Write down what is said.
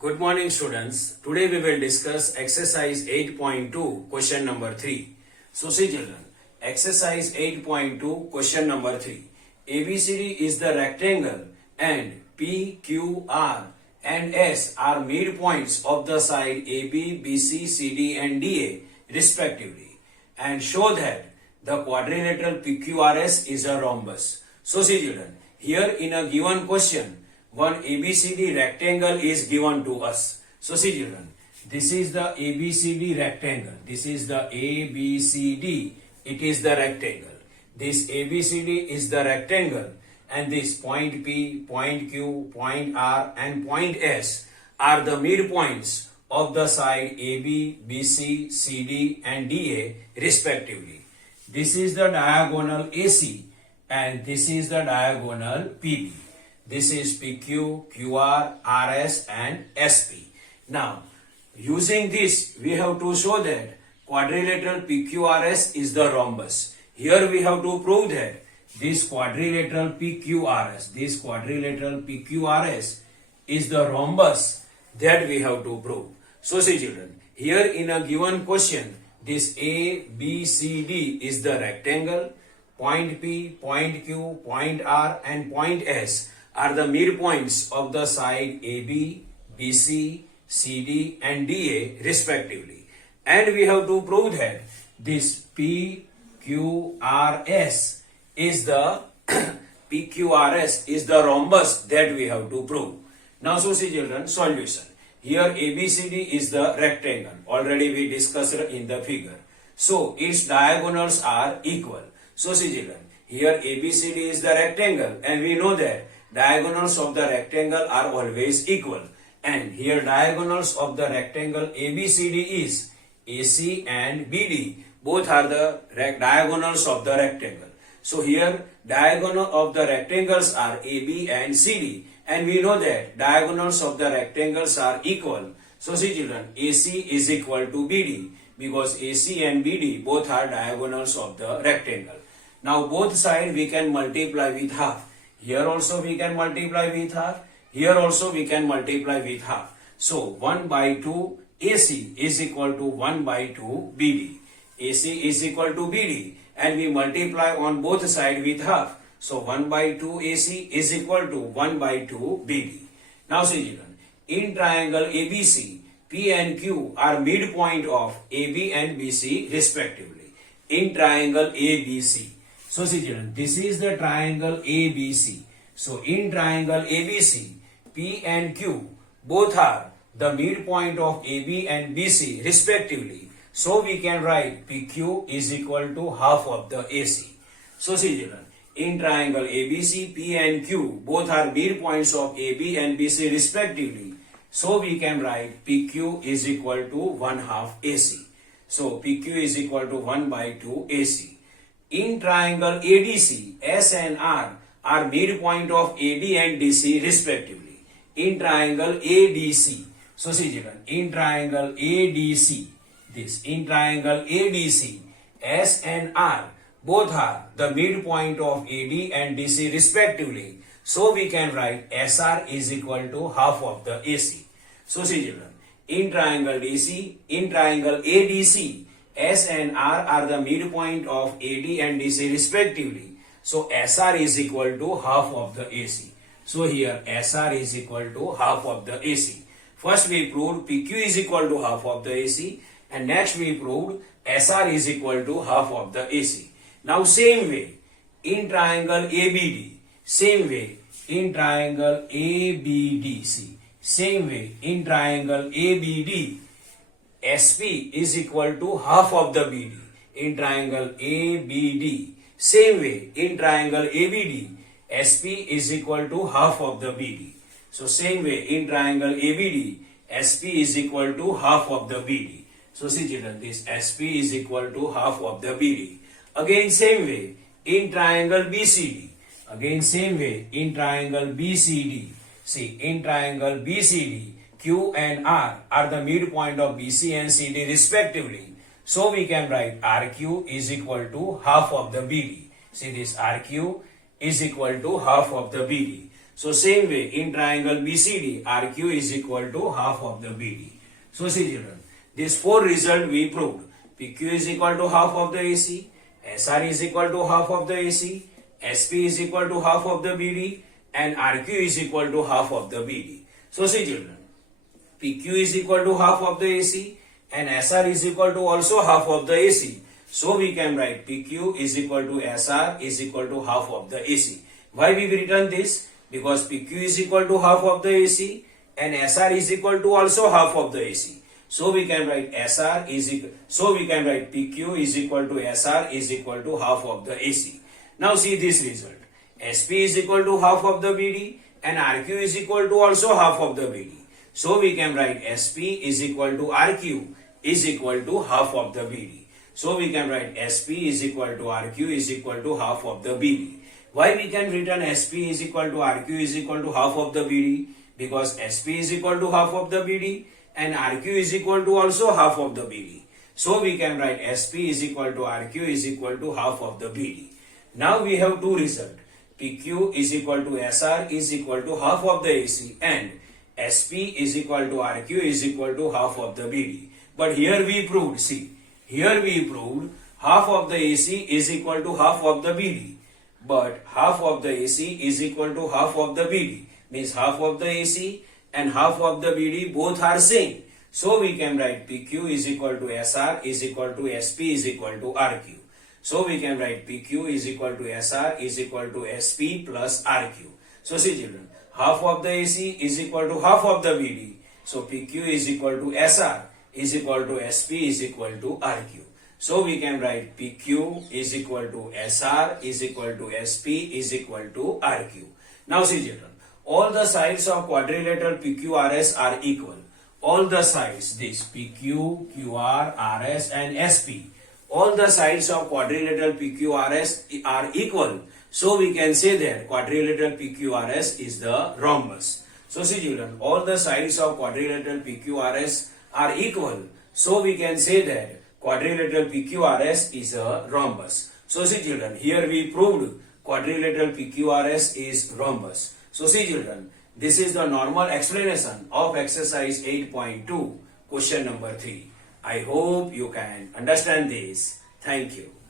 Good morning students. Today we will discuss exercise 8.2 question number 3. So see children, exercise 8.2 question number 3. ABCD is the rectangle and P, Q, R and S are midpoints of the side AB, BC, CD and DA respectively, and show that the quadrilateral PQRS is a rhombus. So see children, here in a given question, one ABCD rectangle is given to us. So see children, this is the ABCD rectangle. This is the ABCD. It is the rectangle. This ABCD is the rectangle, and this point P, point Q, point R and point S are the midpoints of the side AB, BC, CD and DA respectively. This is the diagonal AC and this is the diagonal PB. This is PQ, QR, RS and SP. Now, using this, we have to show that quadrilateral PQRS is the rhombus. Here we have to prove that this quadrilateral PQRS is the rhombus that we have to prove. So see children, here in a given question, this A, B, C, D is the rectangle, point P, point Q, point R and point S are the midpoints of the side AB, BC, CD and DA respectively. And we have to prove that this PQRS is the PQRS is the rhombus that we have to prove. Now so see children, solution. Here ABCD is the rectangle. Already we discussed in the figure. So its diagonals are equal. So see children, here ABCD is the rectangle and we know that diagonals of the rectangle are always equal. And here diagonals of the rectangle ABCD is AC and BD. Both are the diagonals of the rectangle. So here diagonal of the rectangles are AB and CD. And we know that diagonals of the rectangles are equal. So see children, AC is equal to BD because AC and BD both are diagonals of the rectangle. Now both sides we can multiply with half. Here also we can multiply with half. Here also we can multiply with half. So 1 by 2 AC is equal to 1 by 2 BD. AC is equal to BD and we multiply on both sides with half. So 1 by 2 AC is equal to 1 by 2 BD. Now see children, in triangle ABC, P and Q are midpoint of AB and BC respectively. In triangle ABC. So see children, this is the triangle ABC. So in triangle ABC, P and Q both are the midpoint of AB and BC respectively. So we can write PQ is equal to half of the AC. So see children, in triangle ABC, P and Q both are midpoints of AB and BC respectively. So we can write PQ is equal to 1 half AC. So PQ is equal to 1 by 2 AC. In triangle ADC, S and R are midpoint of AD and DC respectively. In triangle ADC, so see children, in triangle ADC, in triangle ADC, S and R both are the midpoint of AD and DC respectively. So we can write SR is equal to half of the AC. So see children, in triangle ADC, S and R are the midpoint of AD and DC respectively. So SR is equal to half of the AC. So here SR is equal to half of the AC. First we proved PQ is equal to half of the AC and next we proved SR is equal to half of the AC. Now same way in triangle ABD, same way in triangle ABD, same way in triangle ABD, SP is equal to half of the BD. In triangle ABD, same way in triangle ABD, SP is equal to half of the BD. So same way in triangle ABD, SP is equal to half of the BD. So see children, this SP is equal to half of the BD. Again same way in triangle BCD. Again same way in triangle BCD. See, in triangle BCD, Q and R are the midpoint of BC and CD respectively. So we can write RQ is equal to half of the BD. See, this RQ is equal to half of the BD. So same way in triangle BCD, RQ is equal to half of the BD. So see children, these four results we proved. PQ is equal to half of the AC, SR is equal to half of the AC, SP is equal to half of the BD, and RQ is equal to half of the BD. So see children, PQ is equal to half of the AC and SR is equal to also half of the AC. So we can write PQ is equal to SR is equal to half of the AC. Why we written this? Because PQ is equal to half of the AC and SR is equal to also half of the AC. So we can write PQ is equal to SR is equal to half of the AC. Now see this result. SP is equal to half of the BD and RQ is equal to also half of the BD. So we can write SP is equal to RQ is equal to half of the BD. So we can write SP is equal to RQ is equal to half of the BD. Why we can written SP is equal to RQ is equal to half of the BD? Because SP is equal to half of the BD and RQ is equal to also half of the BD. So we can write SP is equal to RQ is equal to half of the BD. Now we have two results. PQ is equal to SR is equal to half of the AC and SP is equal to RQ is equal to half of the BD. But here we proved, half of the AC is equal to half of the BD. But half of the AC is equal to half of the BD. Means half of the AC and half of the BD both are same. So we can write PQ is equal to SR is equal to SP is equal to RQ. So we can write PQ is equal to SR is equal to SP plus RQ. So see children, half of the AC is equal to half of the BD. So PQ is equal to SR is equal to SP is equal to RQ. So we can write PQ is equal to SR is equal to SP is equal to RQ. Now see children, all the sides of quadrilateral PQRS are equal. All the sides, this PQ, QR, RS and SP, all the sides of quadrilateral PQRS are equal. So we can say that quadrilateral PQRS is the rhombus. So see children, all the sides of quadrilateral PQRS are equal. So we can say that quadrilateral PQRS is a rhombus. So see children, here we proved quadrilateral PQRS is rhombus. So see children, this is the normal explanation of exercise 8.2, question number 3. I hope you can understand this. Thank you.